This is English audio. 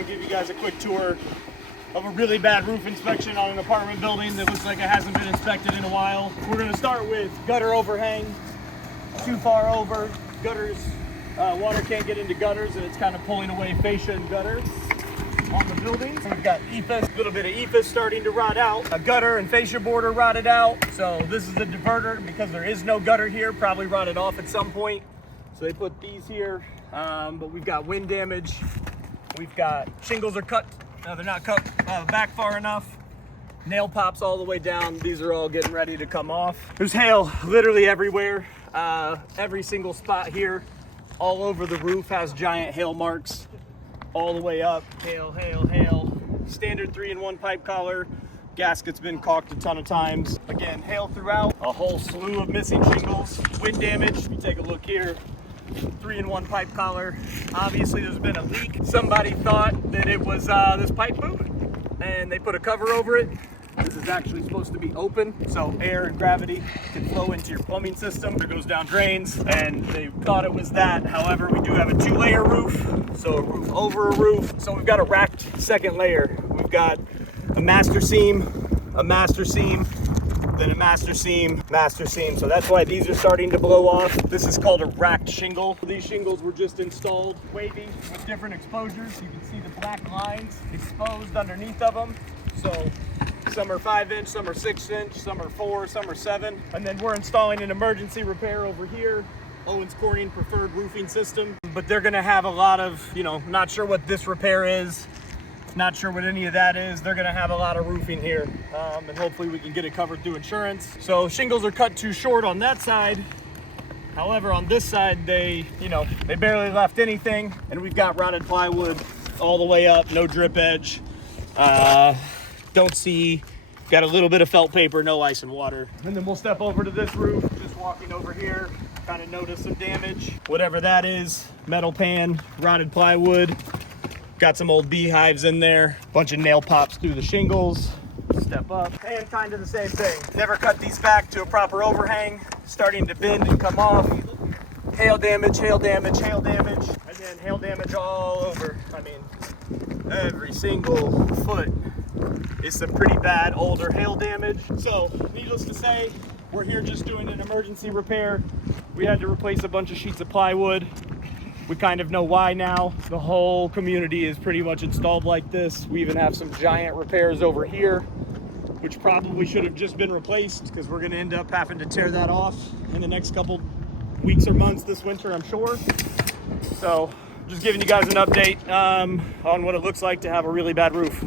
and give you guys a quick tour of a really bad roof inspection on an apartment building that looks like it hasn't been inspected in a while. We're gonna start with gutter overhang, too far over, gutters, water can't get into gutters and it's kind of pulling away fascia and gutter on the building. So we've got EFIS, a little bit of EFIS starting to rot out, a gutter and fascia border rotted out. So this is the diverter because there is no gutter here, probably rotted off at some point. So they put these here, but we've got wind damage. We've got shingles are cut. They're not cut back far enough. Nail pops all the way down. These are all getting ready to come off. There's hail literally everywhere. Every single spot here, all over the roof has giant hail marks all the way up. Hail, hail, hail. Standard 3-in-1 pipe collar. Gasket's been caulked a ton of times. Again, hail throughout. A whole slew of missing shingles. Wind damage. If you take a look here, 3-in-1 pipe collar. Obviously there's been a leak. Somebody thought that it was this pipe boot and they put a cover over it. This is actually supposed to be open so air and gravity can flow into your plumbing system. It goes down drains and they thought it was that. However, we do have a 2-layer roof, so a roof over a roof. So we've got a racked second layer. We've got a master seam, then a master seam. So that's why these are starting to blow off. This is called a racked shingle. These shingles were just installed wavy with different exposures. You can see the black lines exposed underneath of them. So some are 5-inch, some are 6-inch, some are 4, some are 7. And then we're installing an emergency repair over here. Owens Corning preferred roofing system. But they're gonna have a lot of, not sure what this repair is. Not sure what any of that is. They're gonna have a lot of roofing here. And hopefully we can get it covered through insurance. So shingles are cut too short on that side. However, on this side, they barely left anything. And we've got rotted plywood all the way up, no drip edge. Don't see, got a little bit of felt paper, no ice and water. And then we'll step over to this roof, just walking over here, kind of notice some damage. Whatever that is, metal pan, rotted plywood. Got some old beehives in there, bunch of nail pops through the shingles. Step up, and kind of the same thing. Never cut these back to a proper overhang, starting to bend and come off. Hail damage, hail damage, hail damage, and then hail damage all over. I mean, every single foot is some pretty bad older hail damage. So, needless to say, we're here just doing an emergency repair. We had to replace a bunch of sheets of plywood. We kind of know why now. The whole community is pretty much installed like this. We even have some giant repairs over here, which probably should have just been replaced because we're gonna end up having to tear that off in the next couple weeks or months this winter, I'm sure. So just giving you guys an update on what it looks like to have a really bad roof.